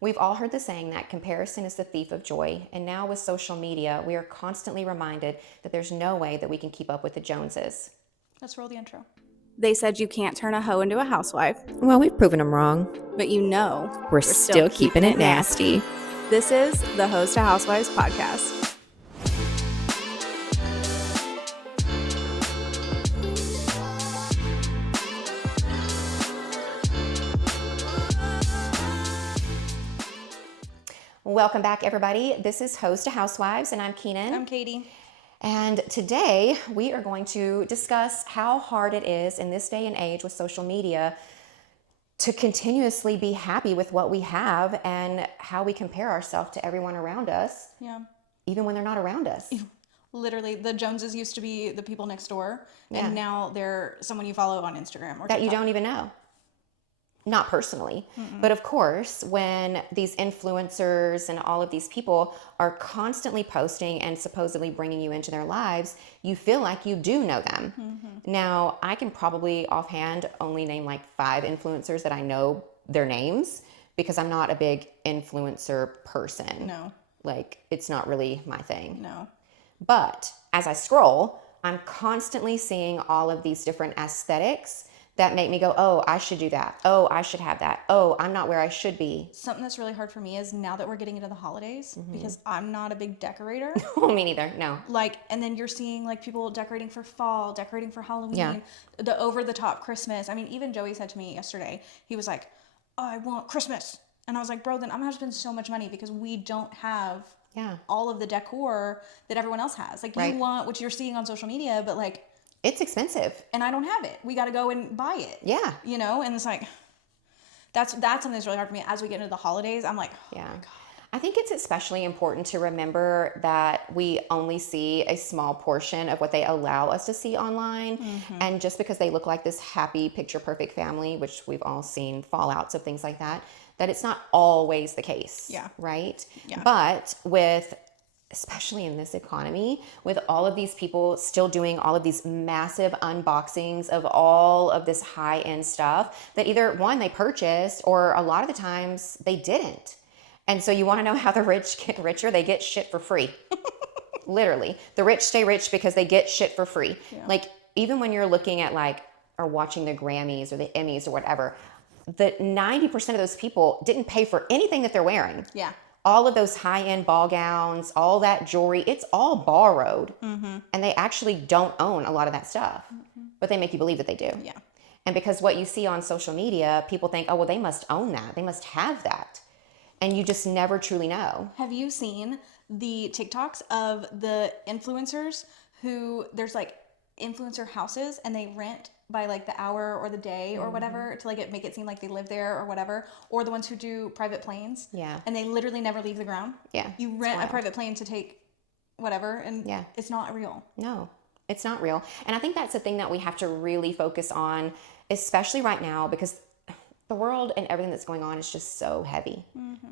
We've all heard the saying that comparison is the thief of joy. And now with social media, we are constantly reminded that there's no way that we can keep up with the Joneses. Let's roll the intro. They said you can't turn a hoe into a housewife, Well, we've proven them wrong. but We're still keeping it nasty. This is the Host to Housewives podcast. Welcome back, everybody. This is Host to Housewives, and I'm Keenan. I'm Katie. And today we are going to discuss how hard it is in this day and age with social media to continuously be happy with what we have and how we compare ourselves to everyone around us. Yeah. Even when they're not around us. Literally, the Joneses used to be the people next door, Yeah. and now they're someone you follow on Instagram or That you TikTok. don't even know. Not personally. But of course, when these influencers and all of these people are constantly posting and supposedly bringing you into their lives, you feel like you do know them. Now, I can probably offhand only name like 5 influencers that I know their names because I'm not a big influencer person. No. Like, it's not really my thing. No. But as I scroll, I'm constantly seeing all of these different aesthetics that make me go, oh, I should do that. Oh, I should have that. Oh, I'm not where I should be. Something that's really hard for me is now that we're getting into the holidays, because I'm not a big decorator. Oh, me neither. No. Like, and then you're seeing like people decorating for fall, decorating for Halloween, Yeah. the over the top Christmas. I mean, even Joey said to me yesterday, he was like, I want Christmas. And I was like, bro, then I'm gonna have to spend so much money because we don't have Yeah. all of the decor that everyone else has. Like, Right. you want what you're seeing on social media, but like, It's expensive. and I don't have it. We got to go and buy it. Yeah. You know, and it's like, that's something that's really hard for me. As we get into the holidays, I'm like, oh Yeah. my God. I think it's especially important to remember that we only see a small portion of what they allow us to see online. And just because they look like this happy, picture perfect family, which we've all seen fallouts of things like that, that it's not always the case. Yeah. Right? Yeah. But with, especially in this economy, with all of these people still doing all of these massive unboxings of all of this high-end stuff that either one, they purchased, or a lot of the times they didn't. And so you want to know how the rich get richer? They get shit for free. Literally. The rich stay rich because they get shit for free. Yeah. Like, even when you're looking at like, or watching the Grammys or the Emmys or whatever, the 90% of those people didn't pay for anything that they're wearing. Yeah. All of those high-end ball gowns, all that jewelry, it's all borrowed. And they actually don't own a lot of that stuff. But they make you believe that they do. Yeah. And because what you see on social media, people think, oh, well, they must own that. They must have that. And you just never truly know. Have you seen the TikToks of the influencers who there's like influencer houses and they rent by like the hour or the day or whatever to like make it seem like they live there or whatever, or the ones who do private planes. Yeah. And they literally never leave the ground. Yeah. You rent a wild. private plane to take whatever, and Yeah. it's not real. No, it's not real. And I think that's the thing that we have to really focus on, especially right now, because the world and everything that's going on is just so heavy.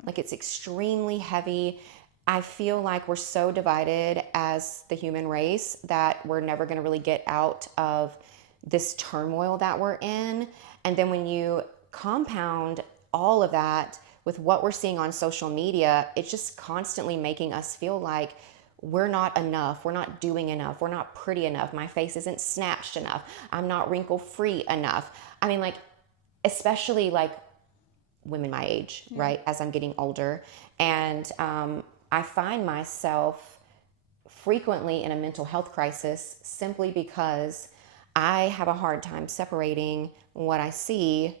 Like, it's extremely heavy. I feel like we're so divided as the human race that we're never going to really get out of this turmoil that we're in. And then when you compound all of that with what we're seeing on social media, it's just constantly making us feel like we're not enough. We're not doing enough. We're not pretty enough. My face isn't snatched enough. I'm not wrinkle free enough. I mean, like, especially like women my age, right? As I'm getting older. And I find myself frequently in a mental health crisis simply because I have a hard time separating what I see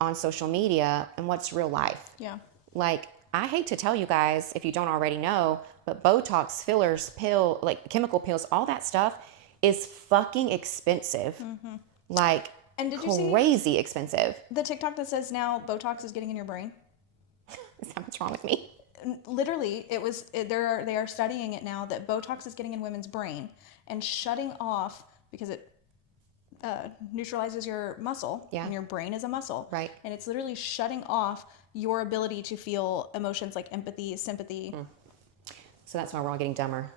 on social media and what's real life. Yeah. Like, I hate to tell you guys if you don't already know, but Botox, fillers, like chemical pills, all that stuff is fucking expensive. Like, And did you see crazy expensive. the TikTok that says now Botox is getting in your brain? Is that what's wrong with me? Literally, they are studying it now that Botox is getting in women's brain and shutting off because it neutralizes your muscle. Yeah. And your brain is a muscle. Right. And it's literally shutting off your ability to feel emotions like empathy, sympathy. So that's why we're all getting dumber.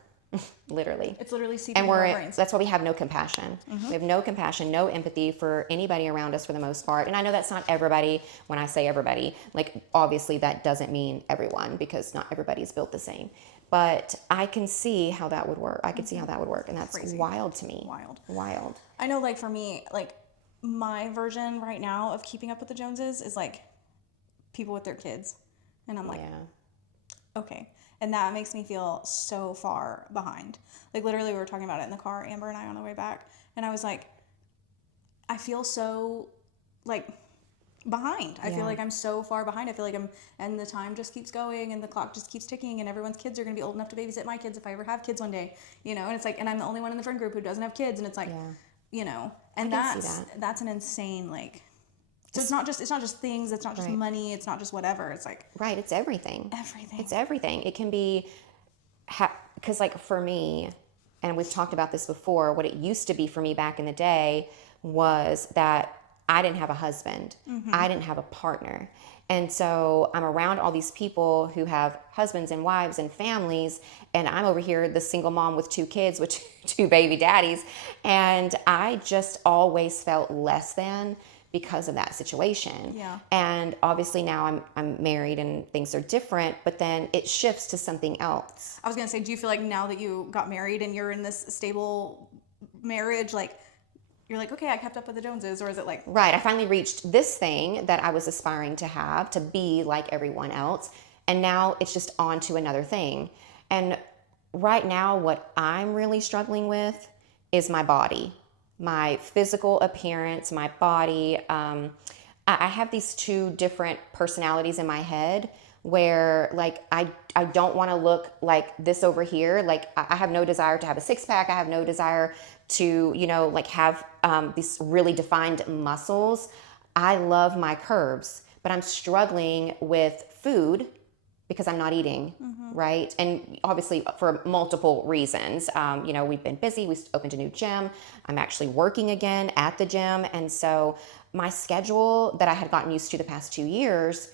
Literally. It's literally seeping And into our brains. that's why we have no compassion. We have no compassion, no empathy for anybody around us for the most part. And I know that's not everybody. When I say everybody, like obviously that doesn't mean everyone, because not everybody's built the same. But I can see how that would work. I can see how that would work. And that's Crazy. wild to me. Wild. I know, like for me, like my version right now of keeping up with the Joneses is like people with their kids. And I'm like, okay. And that makes me feel so far behind. Like literally we were talking about it in the car, Amber and I, on the way back. And I was like, I feel so like behind. I feel like I'm so far behind. I feel like and the time just keeps going and the clock just keeps ticking and everyone's kids are going to be old enough to babysit my kids if I ever have kids one day, you know? And it's like, and I'm the only one in the friend group who doesn't have kids. And it's like, you know, and that's an insane, like, so it's not just things, it's not just money, it's not just whatever. It's like, it's everything. It's everything. It can be, because like for me, and we've talked about this before, what it used to be for me back in the day was that I didn't have a husband. I didn't have a partner. And so I'm around all these people who have husbands and wives and families, and I'm over here, the single mom with 2 kids with 2 baby daddies. And I just always felt less than because of that situation. Yeah. And obviously now I'm married and things are different, but then it shifts to something else. I was going to say, do you feel like now that you got married and you're in this stable marriage, like you're like, okay, I kept up with the Joneses, or is it like... Right. I finally reached this thing that I was aspiring to have, to be like everyone else. And now it's just on to another thing. And right now, what I'm really struggling with is my body, my physical appearance, my body. I have these 2 different personalities in my head where like I don't want to look like this over here. Like I have no desire to have a 6-pack. I have no desire to, you know, like have these really defined muscles. I love my curves, but I'm struggling with food because I'm not eating, right? And obviously for multiple reasons. You know, we've been busy. We opened a new gym. I'm actually working again at the gym. And so my schedule that I had gotten used to the past 2 years,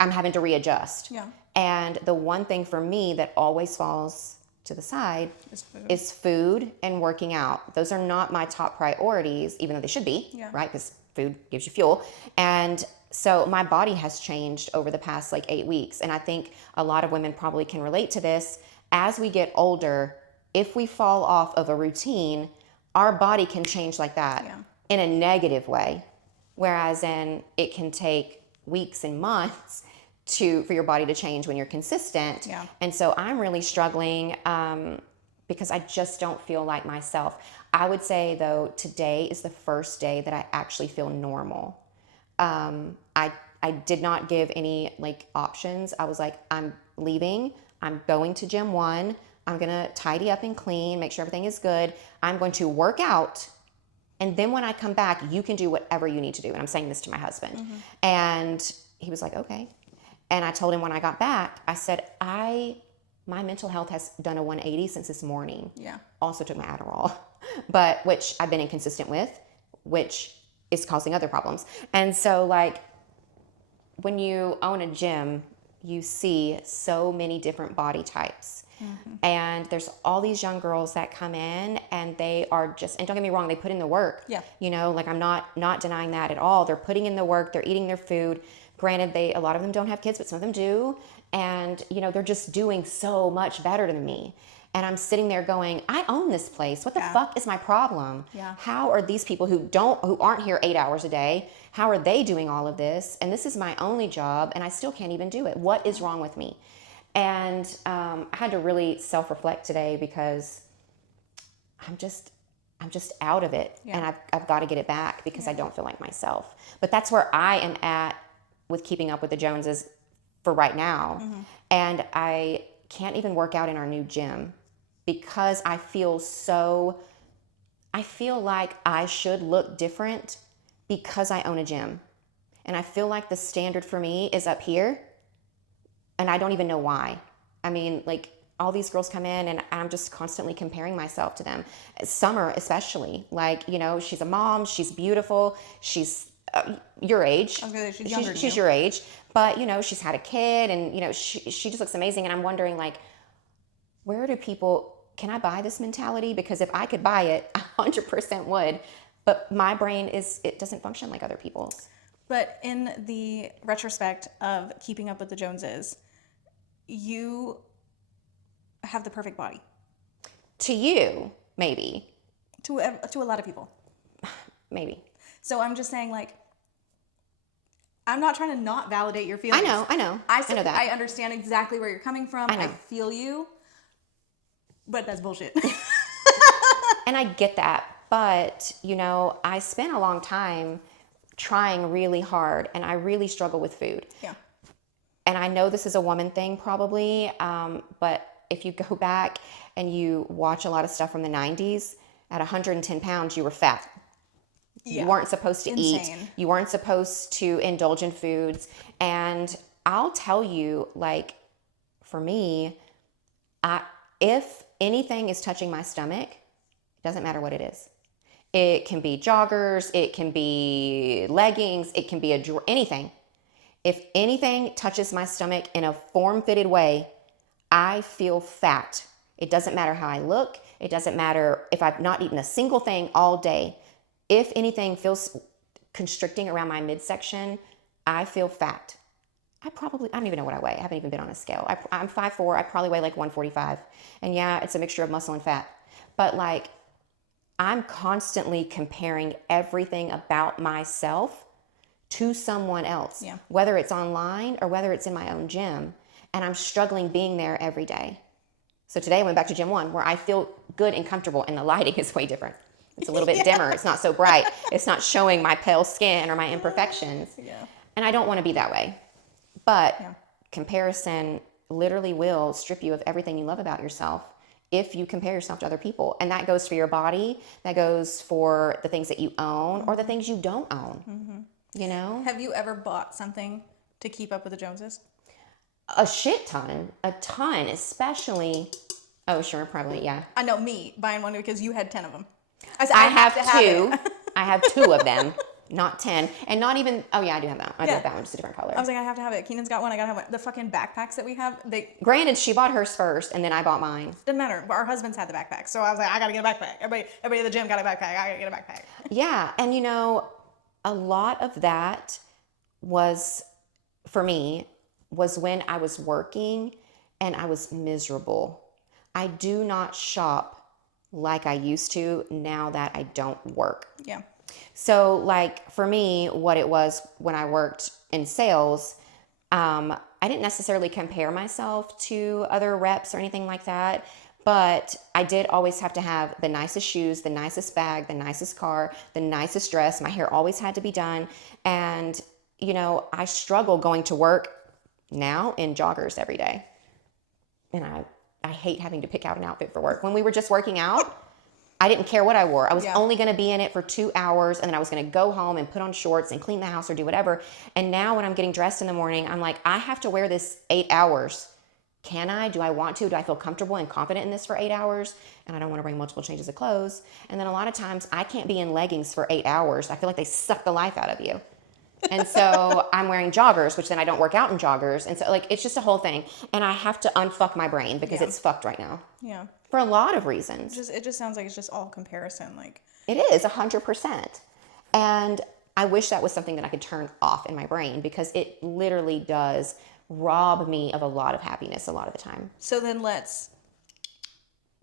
I'm having to readjust. Yeah. And the one thing for me that always falls to the side is food and working out. Those are not my top priorities, even though they should be, right? Because food gives you fuel. And so my body has changed over the past like 8 weeks. And I think a lot of women probably can relate to this. As we get older, if we fall off of a routine, our body can change like that in a negative way. Whereas it can take weeks and months for your body to change when you're consistent. Yeah. And so I'm really struggling because I just don't feel like myself. I would say though, today is the first day that I actually feel normal. I did not give any like options. I was like, I'm leaving. I'm going to gym 1. I'm going to tidy up and clean, make sure everything is good. I'm going to work out. And then when I come back, you can do whatever you need to do. And I'm saying this to my husband. And he was like, okay. And I told him when I got back, I said, my mental health has done a 180 since this morning. Yeah. Also took my Adderall, but which I've been inconsistent with, which is causing other problems. And so like when you own a gym, you see so many different body types. And there's all these young girls that come in and they are just, and don't get me wrong, they put in the work. Yeah. You know, like I'm not denying that at all. They're putting in the work, they're eating their food. Granted, a lot of them don't have kids, but some of them do. And, you know, they're just doing so much better than me. And I'm sitting there going, I own this place. What the fuck is my problem? Yeah. How are these people who aren't here 8 hours a day, how are they doing all of this? And this is my only job and I still can't even do it. What is wrong with me? And I had to really self-reflect today because I'm just out of it. Yeah. And I've got to get it back because I don't feel like myself. But that's where I am at with keeping up with the Joneses for right now. And I can't even work out in our new gym because I feel like I should look different because I own a gym. And I feel like the standard for me is up here. And I don't even know why. I mean, like all these girls come in and I'm just constantly comparing myself to them. Summer, especially, like, you know, she's a mom, she's beautiful, she's your age. I was gonna say, she's younger than you. She's your age, but you know, she's had a kid and you know, she just looks amazing. And I'm wondering like, where do people can I buy this mentality? Because if I could buy it, I 100% would. But my brain it doesn't function like other people's. But in the retrospect of Keeping Up with the Joneses, you have the perfect body. To you, maybe. To a lot of people. Maybe. So I'm just saying, like, I'm not trying to not validate your feelings. I know. I know that. I understand exactly where you're coming from. I know. I feel you. But that's bullshit. And I get that. But, I spent a long time trying really hard, and I really struggle with food. Yeah. And I know this is a woman thing probably, but if you go back and you watch a lot of stuff from the 90s, at 110 pounds, you were fat. Yeah. You weren't supposed to Insane. eat. You weren't supposed to indulge in foods. And I'll tell you, like, for me, if anything is touching my stomach, it doesn't matter what it is. It can be joggers, it can be leggings, it can be anything. If anything touches my stomach in a form-fitted way, I feel fat. It doesn't matter how I look. It doesn't matter if I've not eaten a single thing all day. If anything feels constricting around my midsection, I feel fat. I don't even know what I weigh. I haven't even been on a scale. I'm 5'4". I probably weigh like 145. And yeah, it's a mixture of muscle and fat. But like, I'm constantly comparing everything about myself to someone else, Yeah. whether it's online or whether it's in my own gym. And I'm struggling being there every day. So today I went back to gym 1 where I feel good and comfortable, and the lighting is way different. It's a little bit dimmer. It's not so bright. It's not showing my pale skin or my imperfections. Yeah. And I don't want to be that way. But Yeah. comparison literally will strip you of everything you love about yourself if you compare yourself to other people. And that goes for your body. That goes for the things that you own or the things you don't own. Have you ever bought something to keep up with the Joneses? A shit ton. A ton, especially... Oh, sure, probably, yeah. I know me buying one because you had 10 of them. I said, I have to 2. it. I have 2 of them, not 10. And not even... Oh, yeah, I do have that. I do have that one, just a different color. I was like, I have to have it. Keenan's got one. I got to have one. The fucking backpacks that we have, Granted, she bought hers first, and then I bought mine. doesn't matter. Our husbands had the backpack. So I was like, I got to get a backpack. Everybody at the gym got a backpack. I got to get a backpack. Yeah, and a lot of that was, for me, was when I was working and I was miserable. I do not shop like I used to now that I don't work. Yeah. So like for me, what it was when I worked in sales, I didn't necessarily compare myself to other reps or anything like that, but I did always have to have the nicest shoes, the nicest bag, the nicest car, the nicest dress. My hair always had to be done. And, I struggle going to work now in joggers every day. And I hate having to pick out an outfit for work. When we were just working out, I didn't care what I wore. I was only going to be in it for 2 hours, and then I was going to go home and put on shorts and clean the house or do whatever. And now when I'm getting dressed in the morning, I'm like, I have to wear this 8 hours. Can I? Do I want to? Do I feel comfortable and confident in this for 8 hours? And I don't want to bring multiple changes of clothes. And then a lot of times I can't be in leggings for 8 hours. I feel like they suck the life out of you. And so I'm wearing joggers, which then I don't work out in joggers. And so like, it's just a whole thing. And I have to unfuck my brain because it's fucked right now. Yeah. For a lot of reasons. It just sounds like it's just all comparison. Like it is 100%. And I wish that was something that I could turn off in my brain because it literally does rob me of a lot of happiness a lot of the time. So then let's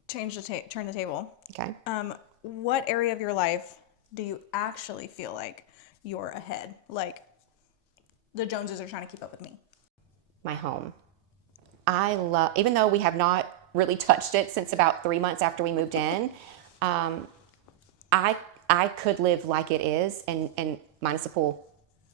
turn the table. Okay. What area of your life do you actually feel like you're ahead? Like the Joneses are trying to keep up with me. My home. Even though we have not really touched it since about 3 months after we moved in, I could live like it is and minus a pool.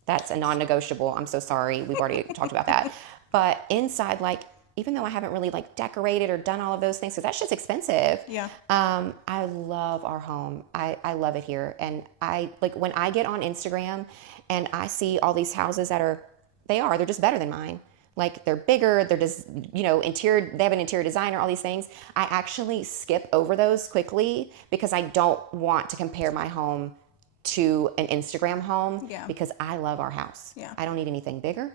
That's a non-negotiable. I'm so sorry. We've already talked about that. But inside, like, even though I haven't really like decorated or done all of those things, because that shit's expensive. Yeah. I love our home. I love it here. And I like when I get on Instagram and I see all these houses they're just better than mine. Like they're bigger, they're just, interior, they have an interior designer, all these things. I actually skip over those quickly because I don't want to compare my home to an Instagram home because I love our house. Yeah. I don't need anything bigger.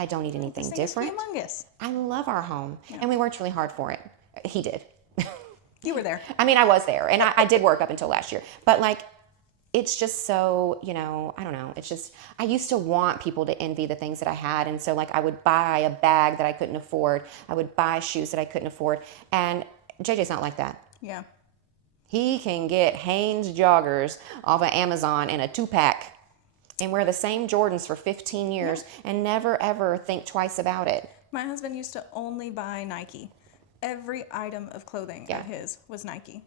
I don't need anything This thing is different. humongous. I love our home. And we worked really hard for it. He did. You were there. I mean, I was there, and I did work up until last year. But like, it's just so, you know, I don't know. It's just, I used to want people to envy the things that I had. And so like I would buy a bag that I couldn't afford. I would buy shoes that I couldn't afford. And JJ's not like that. Yeah. He can get Hanes joggers off of Amazon in a 2-pack and wear the same Jordans for 15 years and never ever think twice about it. My husband used to only buy Nike. Every item of clothing of his was Nike.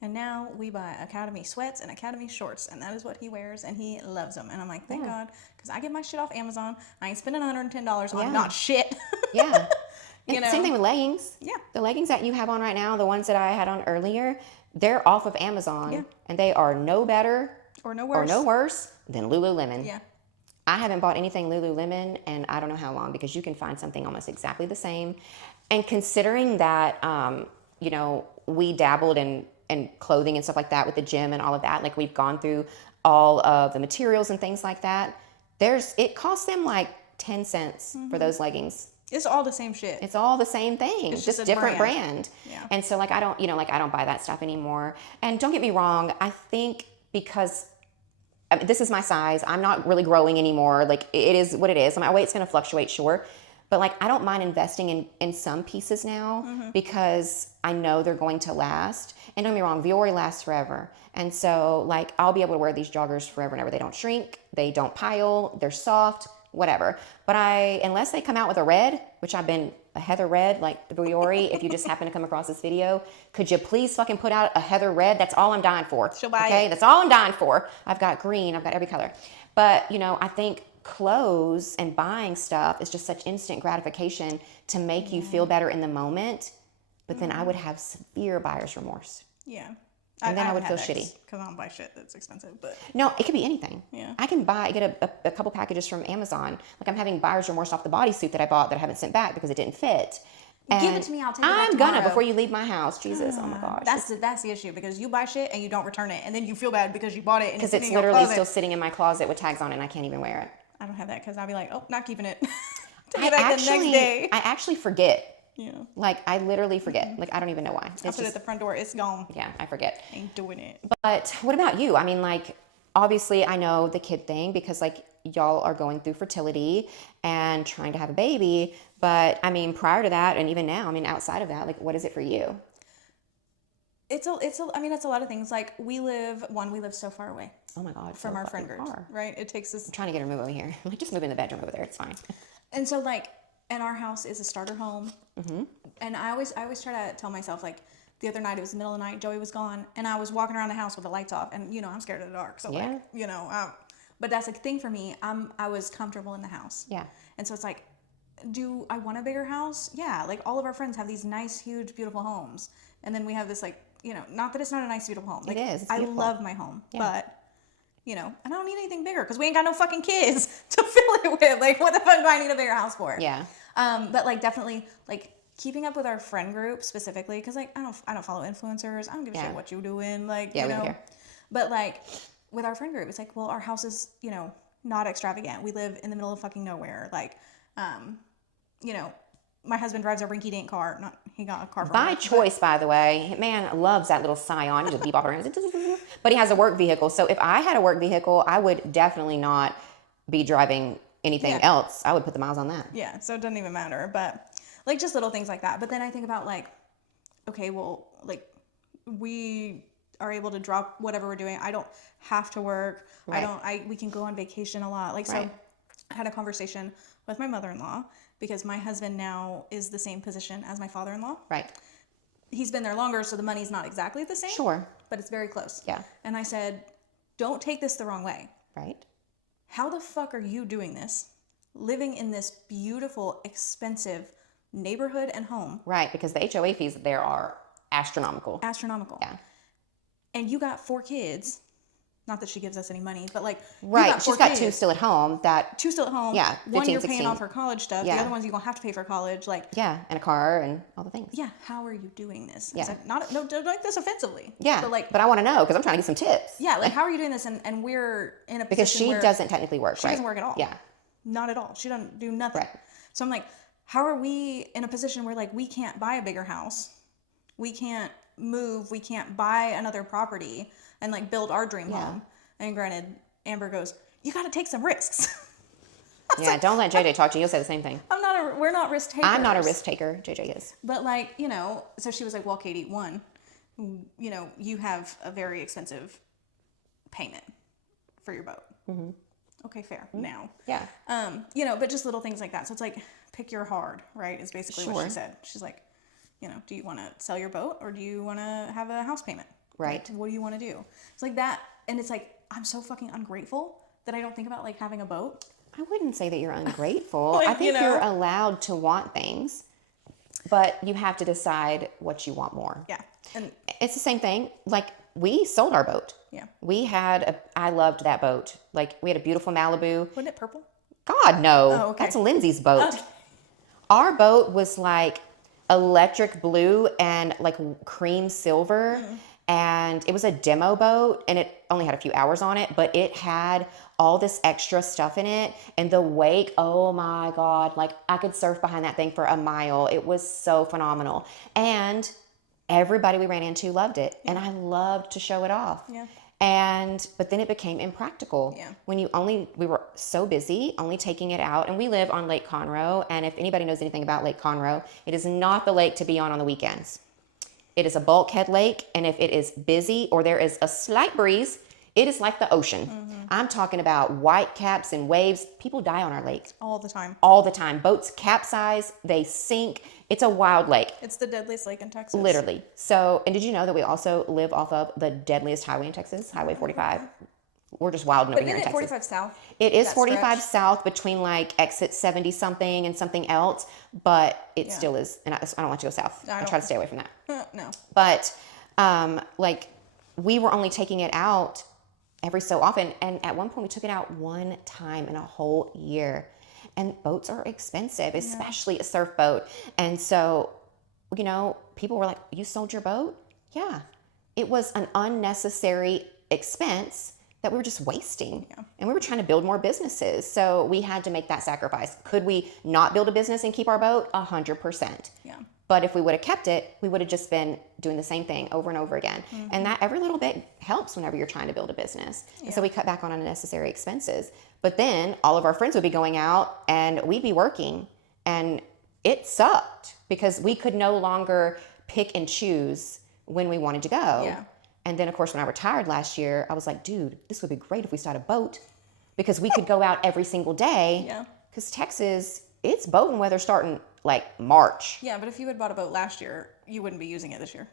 And now we buy Academy sweats and Academy shorts, and that is what he wears, and he loves them. And I'm like, thank God, because I get my shit off Amazon. I ain't spending $110 on not shit. Yeah. You know? Same thing with leggings. Yeah. The leggings that you have on right now, the ones that I had on earlier, they're off of Amazon, and they are no better or no worse than Lululemon. Yeah. I haven't bought anything Lululemon, and I don't know how long, because you can find something almost exactly the same. And considering that, you know, we dabbled in clothing and stuff like that with the gym and all of that, like we've gone through all of the materials and things like that, it costs them like 10 cents for those leggings. It's all the same shit. It's all the same thing. It's just a different brand. Yeah. And so like I don't buy that stuff anymore. And don't get me wrong, I think because this is my size, I'm not really growing anymore. Like it is what it is. My weight's going to fluctuate, sure. But like I don't mind investing in some pieces now because I know they're going to last. And don't get me wrong, Viore lasts forever. And so like I'll be able to wear these joggers forever and ever. They don't shrink, they don't pile, they're soft, whatever. But unless they come out with a red, which I've been a heather red, like the Viore, if you just happen to come across this video, could you please fucking put out a heather red? That's all I'm dying for. She'll buy it. That's all I'm dying for. I've got green, I've got every color. But you know, I think clothes and buying stuff is just such instant gratification to make you feel better in the moment. But then I would have severe buyer's remorse. Yeah. And then I would feel shitty. Because I don't buy shit that's expensive. But no, it could be anything. Yeah. I can get a couple packages from Amazon. Like I'm having buyer's remorse off the bodysuit that I bought that I haven't sent back because it didn't fit. And give it to me, I'll take it back I'm tomorrow. gonna before you leave my house. Jesus, oh my gosh. That's the issue, because you buy shit and you don't return it, and then you feel bad because you bought it and because it's it's in your literally closet. still sitting in my closet with tags on it and I can't even wear it. I don't have that because I'll be like, oh, not keeping it. Take it back the next day. I actually forget. Yeah. Like I literally forget. Like I don't even know why. I put it at the front door. It's gone. Yeah, I forget. Ain't doing it. But what about you? I mean, like obviously I know the kid thing because like y'all are going through fertility and trying to have a baby. But I mean, prior to that and even now, I mean, outside of that, like what is it for you? It's a lot of things. Like we live so far away. Oh my God. From our friend groups, right? It takes us. I'm trying to get her to move over here. Like just move in the bedroom over there. It's fine. And so like, and our house is a starter home. And I always try to tell myself, like, the other night, it was the middle of the night, Joey was gone, and I was walking around the house with the lights off, and, you know, I'm scared of the dark, so, like, you know, but that's a thing for me. I was comfortable in the house. Yeah. And so it's like, do I want a bigger house? Yeah, like, all of our friends have these nice, huge, beautiful homes, and then we have this, like, you know, not that it's not a nice, beautiful home. Like, it is. It's I beautiful. love my home, but... You know, and I don't need anything bigger because we ain't got no fucking kids to fill it with. Like, what the fuck do I need a bigger house for? Yeah. But like, definitely, like, keeping up with our friend group specifically, because like, I don't follow influencers. I don't give a shit what you doing. Like, you know. But like, with our friend group, it's like, well, our house is, you know, not extravagant. We live in the middle of fucking nowhere. Like, you know, my husband drives a rinky-dink car. He got a car from by choice, by the way. Man loves that little Scion. He just bebop around. But he has a work vehicle. So if I had a work vehicle, I would definitely not be driving anything else. I would put the miles on that. Yeah, so it doesn't even matter. But like just little things like that. But then I think about like, okay, well, like we are able to drop whatever we're doing. I don't have to work. Right. We can go on vacation a lot. Like, so I had a conversation with my mother-in-law because my husband now is the same position as my father-in-law. Right. He's been there longer, so the money's not exactly the same. Sure. But it's very close. Yeah. And I said, don't take this the wrong way. Right. How the fuck are you doing this? Living in this beautiful, expensive neighborhood and home. Right, because the HOA fees there are astronomical. Astronomical. Yeah. And you got 4 kids. Not that she gives us any money, but like, right, she's got kids. 2 still at home. 2 still at home. Yeah, 15, one you're 16. paying off her college stuff. Yeah. The other ones you're gonna have to pay for college. Like, yeah, and a car and all the things. yeah, how are you doing this? Yeah. It's like, don't like this offensively. Yeah, but I want to know because I'm trying to get some tips. Yeah, like how are you doing this? And we're in a position because she where doesn't technically work. She right? doesn't work at all. Yeah, not at all. She doesn't do nothing. Right. So I'm like, how are we in a position where like we can't buy a bigger house? We can't move. We can't buy another property and like build our dream home. And granted, Amber goes, you got to take some risks. Yeah, don't let JJ talk to you. You'll say the same thing. We're not risk takers. I'm not a risk taker. JJ is. But like, you know, so she was like, well, Katie, one, you know, you have a very expensive payment for your boat. Mm-hmm. Okay, fair. Now. Yeah. You know, but just little things like that. So it's like, pick your hard, right? Is basically what she said. She's like, you know, do you want to sell your boat or do you want to have a house payment? Right. Like, what do you want to do? It's like that. And it's like, I'm so fucking ungrateful that I don't think about like having a boat. I wouldn't say that you're ungrateful. Like, I think you know, you're allowed to want things, but you have to decide what you want more. Yeah. And it's the same thing. Like, we sold our boat. Yeah. I loved that boat. Like, we had a beautiful Malibu. wasn't it purple? God, no. Oh, okay. That's Lindsay's boat. Our boat was like electric blue and like cream silver. And it was a demo boat and it only had a few hours on it, but it had all this extra stuff in it. And the wake, oh my God, like I could surf behind that thing for a mile. It was so phenomenal. And everybody we ran into loved it. Yeah. And I loved to show it off. Yeah. But then it became impractical. Yeah. We were so busy only taking it out. And we live on Lake Conroe. And if anybody knows anything about Lake Conroe, it is not the lake to be on the weekends. It is a bulkhead lake, and if it is busy or there is a slight breeze, it is like the ocean. Mm-hmm. I'm talking about white caps and waves. People die on our lake. All the time. All the time. Boats capsize, they sink. It's a wild lake. It's the deadliest lake in Texas. Literally. So, and did you know that we also live off of the deadliest highway in Texas, Highway 45? We're just wild over here in Texas. But isn't it 45 south? It is 45 south between like exit 70 something and something else, but it still is. And I don't want to go south. I try to stay away from that. No. But like we were only taking it out every so often. And at one point we took it out one time in a whole year. And boats are expensive, especially a surf boat. And so, you know, people were like, you sold your boat? Yeah. It was an unnecessary expense that we were just wasting. Yeah. And we were trying to build more businesses. So we had to make that sacrifice. Could we not build a business and keep our boat? 100%. Yeah. But if we would have kept it, we would have just been doing the same thing over and over again. Mm-hmm. And that every little bit helps whenever you're trying to build a business. Yeah. And so we cut back on unnecessary expenses. But then all of our friends would be going out and we'd be working. And it sucked because we could no longer pick and choose when we wanted to go. Yeah. And then, of course, when I retired last year, I was like, dude, this would be great if we started a boat because we could go out every single day. Yeah. Because Texas, it's boating weather starting like March. Yeah, but if you had bought a boat last year, you wouldn't be using it this year.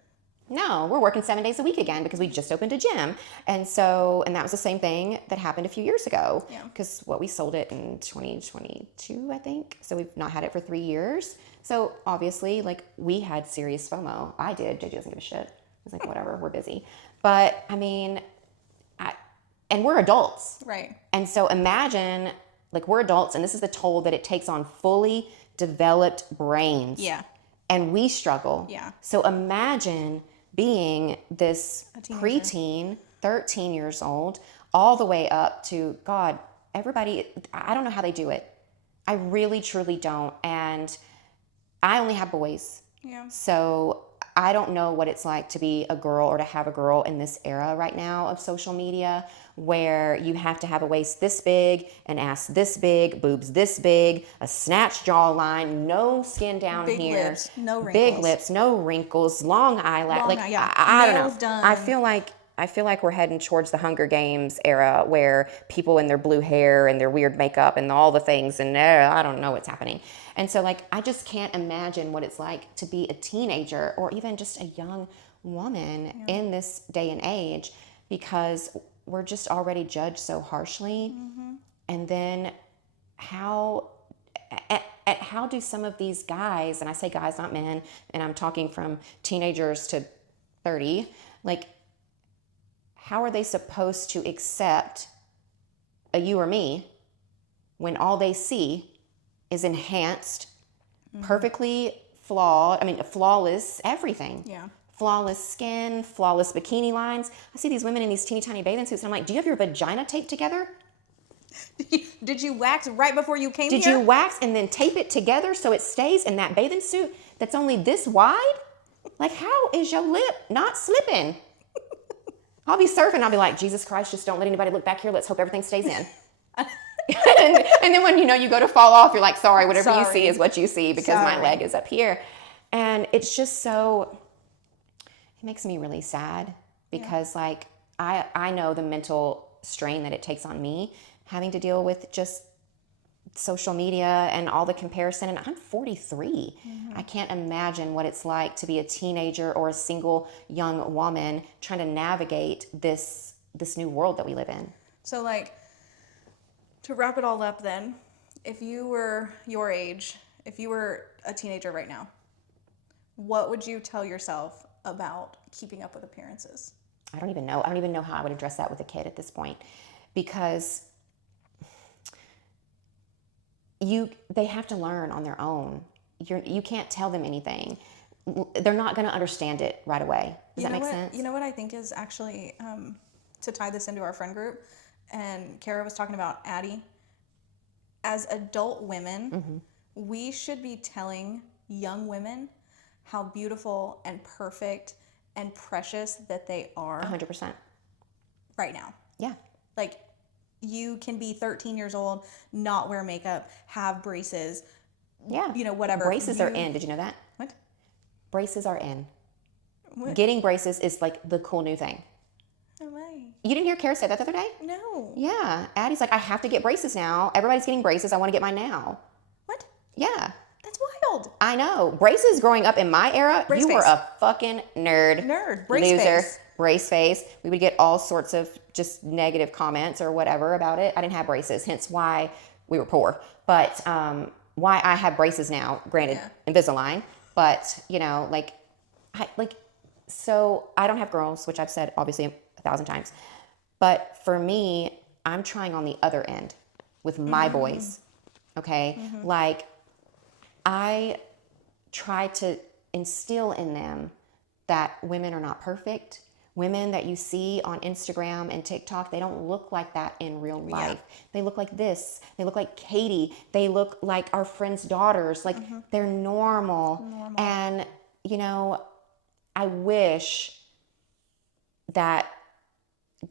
No, we're working 7 days a week again because we just opened a gym. And that was the same thing that happened a few years ago. Yeah. Because we sold it in 2022, I think. So we've not had it for 3 years. So obviously, like, we had serious FOMO. I did. JJ doesn't give a shit. I was like, whatever, we're busy. But I mean, and we're adults. Right. And so imagine, like, we're adults and this is the toll that it takes on fully developed brains. Yeah. And we struggle. Yeah. So imagine being this preteen, 13 years old, all the way up to, God, everybody, I don't know how they do it. I really, truly don't. And I only have boys. Yeah. So I don't know what it's like to be a girl or to have a girl in this era right now of social media where you have to have a waist this big, an ass this big, boobs this big, a snatched jawline, no skin down big here. Lips, no wrinkles. Big lips, no wrinkles, long eyelash. I don't know. Done. I feel like we're heading towards the Hunger Games era where people in their blue hair and their weird makeup and all the things and I don't know what's happening. And so like I just can't imagine what it's like to be a teenager or even just a young woman in this day and age because we're just already judged so harshly. Mm-hmm. And then how do some of these guys, and I say guys, not men, and I'm talking from teenagers to 30, like how are they supposed to accept a you or me when all they see is enhanced, perfectly flawed, flawless everything. Yeah. Flawless skin, flawless bikini lines. I see these women in these teeny tiny bathing suits and I'm like, do you have your vagina taped together? Did you wax right before you came here? Did you wax and then tape it together so it stays in that bathing suit that's only this wide? Like, how is your lip not slipping? I'll be surfing. I'll be like, Jesus Christ, just don't let anybody look back here. Let's hope everything stays in. and then when you go to fall off, you're like, sorry, whatever you see is what you see because my leg is up here. And it's just so, it makes me really sad because like, I know the mental strain that it takes on me having to deal with just social media and all the comparison. And I'm 43. I can't imagine what it's like to be a teenager or a single young woman trying to navigate this new world that we live in. So like, to wrap it all up then, if you were your age, if you were a teenager right now, what would you tell yourself about keeping up with appearances? I don't even know how I would address that with a kid at this point, because they have to learn on their own. You can't tell them anything. They're not going to understand it right away. Does that make sense? You know what I think is actually, to tie this into our friend group, and Kara was talking about Addie. As adult women, we should be telling young women how beautiful and perfect and precious that they are. 100%. Right now. Yeah. Like, you can be 13 years old, not wear makeup, have braces. Yeah. Whatever. Braces are in. Did you know that? What? Braces are in. What? Getting braces is like the cool new thing. No way. You didn't hear Kara say that the other day? No. Yeah. Addie's like, I have to get braces now. Everybody's getting braces. I want to get mine now. What? Yeah. That's wild. I know. Braces growing up in my era, Brace you were face. a fucking nerd. Brace loser. face. Brace face. We would get all sorts of just negative comments or whatever about it. I didn't have braces, hence why we were poor. But why I have braces now, granted, Invisalign. But, so I don't have girls, which I've said obviously 1,000 times. But for me, I'm trying on the other end with my boys. Okay? Like, I try to instill in them that women are not perfect. Women that you see on Instagram and TikTok, they don't look like that in real life. They look like this. They look like Katie. They look like our friends' daughters. Like, they're normal. And, I wish that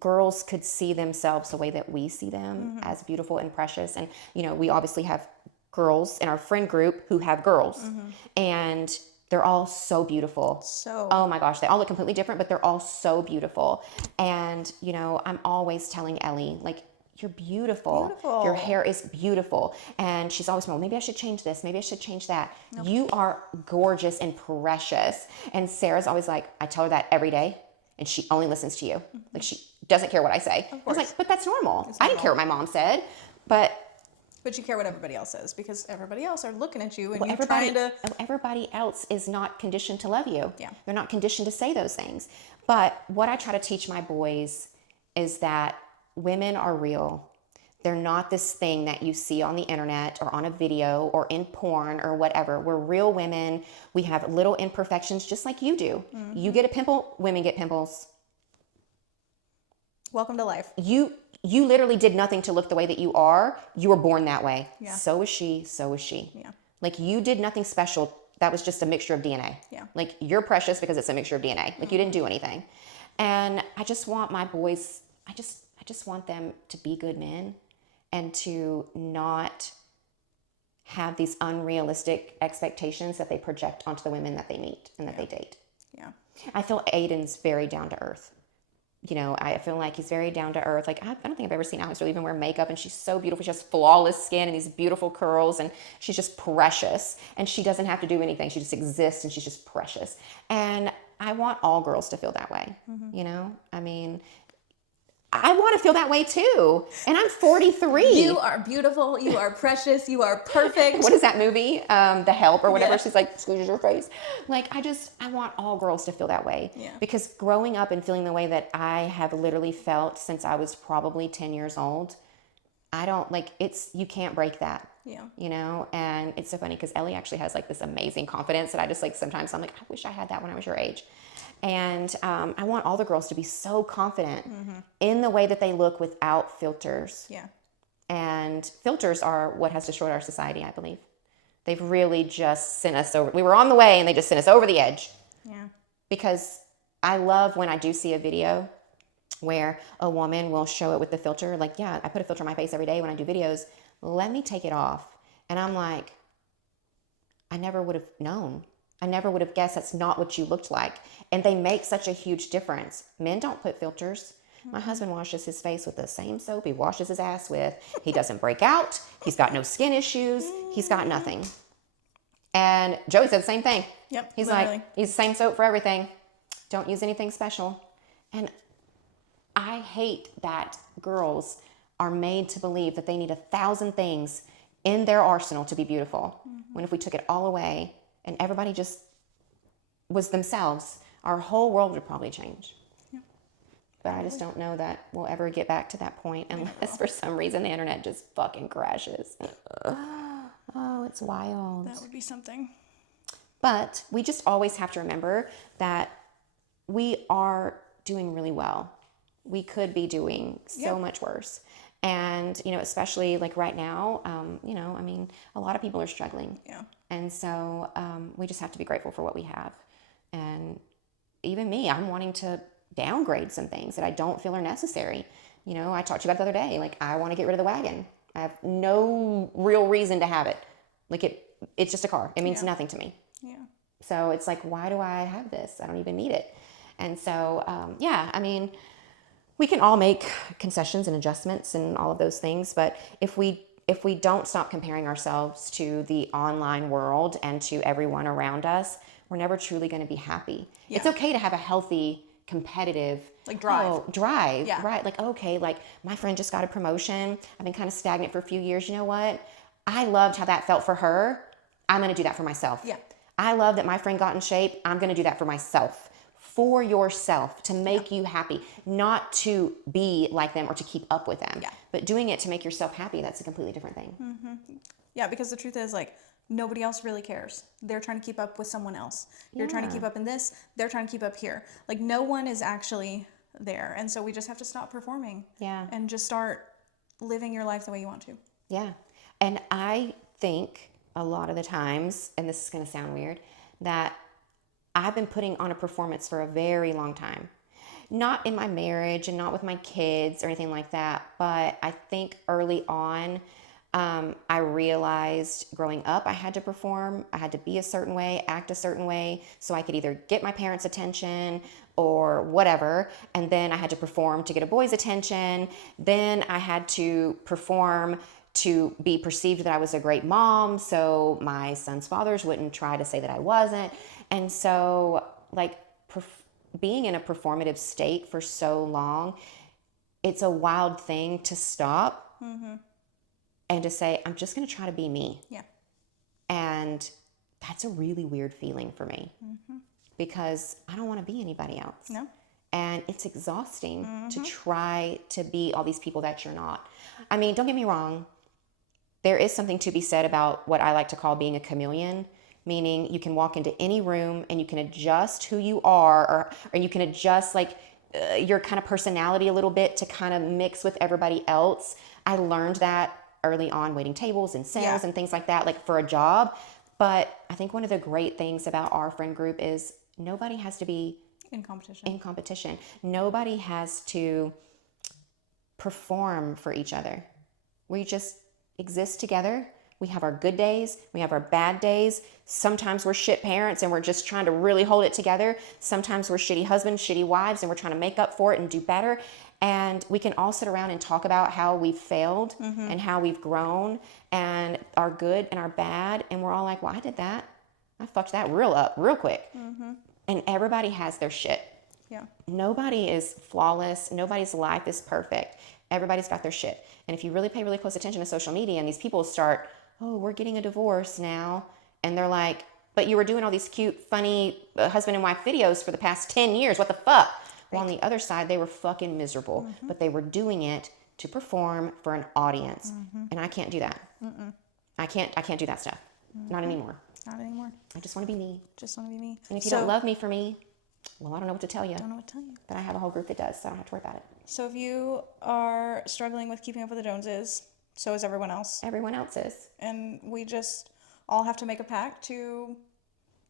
girls could see themselves the way that we see them, as beautiful and precious. And, we obviously have girls in our friend group who have girls. And they're all so beautiful. Oh my gosh, they all look completely different, but they're all so beautiful. And, I'm always telling Ellie, like, you're beautiful. Your hair is beautiful. And she's always, well, maybe I should change this. Maybe I should change that. Nope. You are gorgeous and precious. And Sarah's always like, I tell her that every day, and she only listens to you. Like, she doesn't care what I say. I was like, but that's normal. I didn't care what my mom said. But you care what everybody else says, because everybody else are looking at you and you're trying to... Everybody else is not conditioned to love you. Yeah. They're not conditioned to say those things. But what I try to teach my boys is that women are real. They're not this thing that you see on the internet or on a video or in porn or whatever. We're real women. We have little imperfections just like you do. You get a pimple, women get pimples. Welcome to life. You literally did nothing to look the way that you are. You were born that way. Yeah. So is she. So is she. Yeah. Like, you did nothing special. That was just a mixture of DNA. Yeah. Like, you're precious because it's a mixture of DNA. Like, you didn't do anything. And I just want my boys, I just want them to be good men and to not have these unrealistic expectations that they project onto the women that they meet and that they date. Yeah. I feel Aiden's very down to earth. I feel like he's very down to earth. Like, I don't think I've ever seen Alex really even wear makeup, and she's so beautiful. She has flawless skin and these beautiful curls, and she's just precious. And she doesn't have to do anything. She just exists, and she's just precious. And I want all girls to feel that way. I mean, I want to feel that way too. And I'm 43. You are beautiful. You are precious. You are perfect. What is that movie? The Help or whatever. Yeah. She's like, squeezes your face. Like, I want all girls to feel that way. Yeah. Because growing up and feeling the way that I have literally felt since I was probably 10 years old, you can't break that. Yeah. And it's so funny because Ellie actually has like this amazing confidence that I just sometimes I'm like, I wish I had that when I was your age. And I want all the girls to be so confident in the way that they look without filters. Yeah. And filters are what has destroyed our society, I believe. They've really just sent us over. We were on the way and they just sent us over the edge. Yeah. Because I love when I do see a video where a woman will show it with the filter. Like, yeah, I put a filter on my face every day when I do videos. Let me take it off. And I'm like, I never would have known. I never would have guessed that's not what you looked like. And they make such a huge difference. Men don't put filters. My husband washes his face with the same soap he washes his ass with. He doesn't break out. He's got no skin issues. He's got nothing. And Joey said the same thing. Yep. He's literally. like, he's the same soap for everything. Don't use anything special. And I hate that girls are made to believe that they need 1,000 things in their arsenal to be beautiful. When if we took it all away and everybody just was themselves, our whole world would probably change. Yeah. But I just don't know that we'll ever get back to that point unless for some reason the internet just fucking crashes. Oh, it's wild. That would be something. But we just always have to remember that we are doing really well. We could be doing so much worse. And, you know, especially like right now, you know, I mean, a lot of people are struggling. Yeah. And so we just have to be grateful for what we have. And even me, I'm wanting to downgrade some things that I don't feel are necessary. You know, I talked to you about it the other day. Like, I want to get rid of the wagon. I have no real reason to have it. Like, it's just a car. It means nothing to me. Yeah. So it's like, why do I have this? I don't even need it. And so, yeah, I mean, we can all make concessions and adjustments and all of those things. But if we don't stop comparing ourselves to the online world and to everyone around us, we're never truly going to be happy. Yeah. It's okay to have a healthy, competitive drive. Yeah. Right? Like, okay, like my friend just got a promotion. I've been kind of stagnant for a few years. You know what? I loved how that felt for her. I'm going to do that for myself. Yeah. I love that my friend got in shape. I'm going to do that for myself. For yourself, to make you happy, not to be like them or to keep up with them, but doing it to make yourself happy. That's a completely different thing. Mm-hmm. Yeah, because the truth is, like, nobody else really cares. They're trying to keep up with someone else. You're trying to keep up in this. They're trying to keep up here. Like, no one is actually there. And so we just have to stop performing. Yeah. And just start living your life the way you want to. Yeah. And I think a lot of the times, and this is going to sound weird, that I've been putting on a performance for a very long time. Not in my marriage and not with my kids or anything like that, but I think early on, I realized growing up I had to perform. I had to be a certain way, act a certain way, so I could either get my parents' attention or whatever, and then I had to perform to get a boy's attention. Then I had to perform to be perceived that I was a great mom, so my son's fathers wouldn't try to say that I wasn't. And so, like, being in a performative state for so long, it's a wild thing to stop and to say, I'm just going to try to be me. Yeah. And that's a really weird feeling for me because I don't want to be anybody else. No. And it's exhausting to try to be all these people that you're not. I mean, don't get me wrong. There is something to be said about what I like to call being a chameleon, meaning you can walk into any room and you can adjust who you are, or you can adjust like your kind of personality a little bit to kind of mix with everybody else. I learned that early on waiting tables and sales and things like that, like for a job. But I think one of the great things about our friend group is nobody has to be in competition. Nobody has to perform for each other. We just exist together. We have our good days. We have our bad days. Sometimes we're shit parents and we're just trying to really hold it together. Sometimes we're shitty husbands, shitty wives, and we're trying to make up for it and do better. And we can all sit around and talk about how we've failed and how we've grown and our good and our bad. And we're all like, well, I did that. I fucked that real quick. And everybody has their shit. Yeah. Nobody is flawless. Nobody's life is perfect. Everybody's got their shit. And if you really pay really close attention to social media and these people start, oh, we're getting a divorce now. And they're like, but you were doing all these cute, funny husband and wife videos for the past 10 years. What the fuck? Well, on the other side, they were fucking miserable. But they were doing it to perform for an audience. And I can't do that. I can't do that stuff. Not anymore. Not anymore. I just want to be me. Just want to be me. And if you don't love me for me, well, I don't know what to tell you. Don't know what to tell you. But I have a whole group that does, so I don't have to worry about it. So if you are struggling with keeping up with the Joneses, so is everyone else. Everyone else is. And we just all have to make a pact to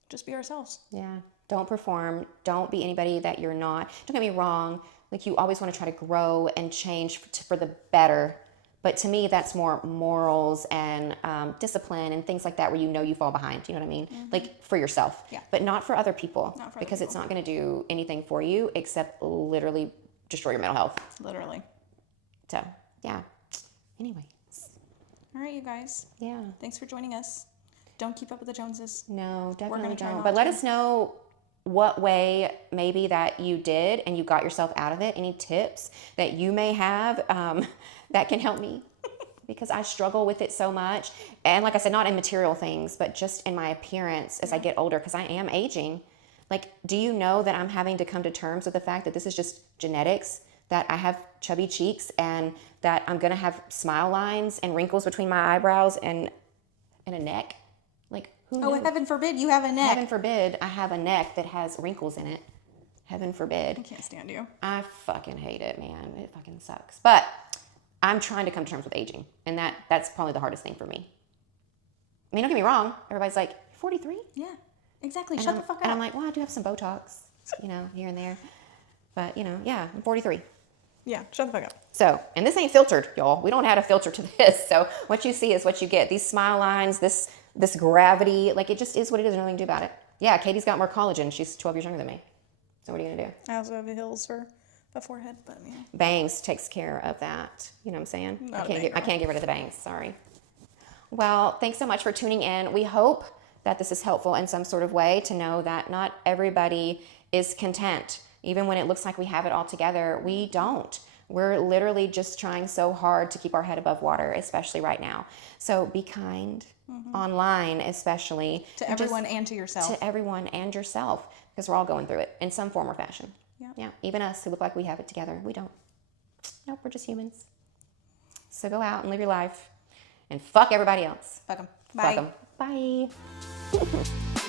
just be ourselves. Yeah. Don't perform. Don't be anybody that you're not. Don't get me wrong. Like, you always want to try to grow and change for the better. But to me, that's more morals and discipline and things like that, where you fall behind. You know what I mean? Like, for yourself. Yeah. But not for other people. Not for other because it's people. not going to do anything for you except literally destroy your mental health. Literally. So, yeah. Anyways. All right, you guys. Yeah. Thanks for joining us. Don't keep up with the Joneses. No, definitely try don't. not But let to. us know what way maybe that you did and you got yourself out of it. Any tips that you may have that can help me, because I struggle with it so much. And like I said, not in material things, but just in my appearance as I get older, because I am aging. Like, do you know that I'm having to come to terms with the fact that this is just genetics, that I have chubby cheeks and that I'm going to have smile lines and wrinkles between my eyebrows and a neck? Like, who knew? Oh, heaven forbid you have a neck. Heaven forbid I have a neck that has wrinkles in it. Heaven forbid. I can't stand you. I fucking hate it, man. It fucking sucks. But I'm trying to come to terms with aging, and that's probably the hardest thing for me. I mean, don't get me wrong. Everybody's like, you're 43? Yeah, exactly. And Shut the fuck up. And I'm like, well, I do have some Botox, here and there. But, yeah, I'm 43. Yeah, shut the fuck up. So, and this ain't filtered, y'all. We don't add a filter to this. So what you see is what you get. These smile lines, this gravity, like, it just is what it is. There's nothing to do about it. Yeah, Katie's got more collagen. She's 12 years younger than me. So what are you going to do? I also have the hills for a forehead, but yeah. Bangs takes care of that. You know what I'm saying? Not I can't get rid of the bangs. Sorry. Well, thanks so much for tuning in. We hope that this is helpful in some sort of way to know that not everybody is content. Even when it looks like we have it all together, we don't. We're literally just trying so hard to keep our head above water, especially right now. So be kind, online especially. To everyone and to yourself. To everyone and yourself, because we're all going through it in some form or fashion. Yeah. Even us who look like we have it together, we don't. Nope, we're just humans. So go out and live your life and fuck everybody else. Fuck 'em. Fuck Bye. 'em. Bye.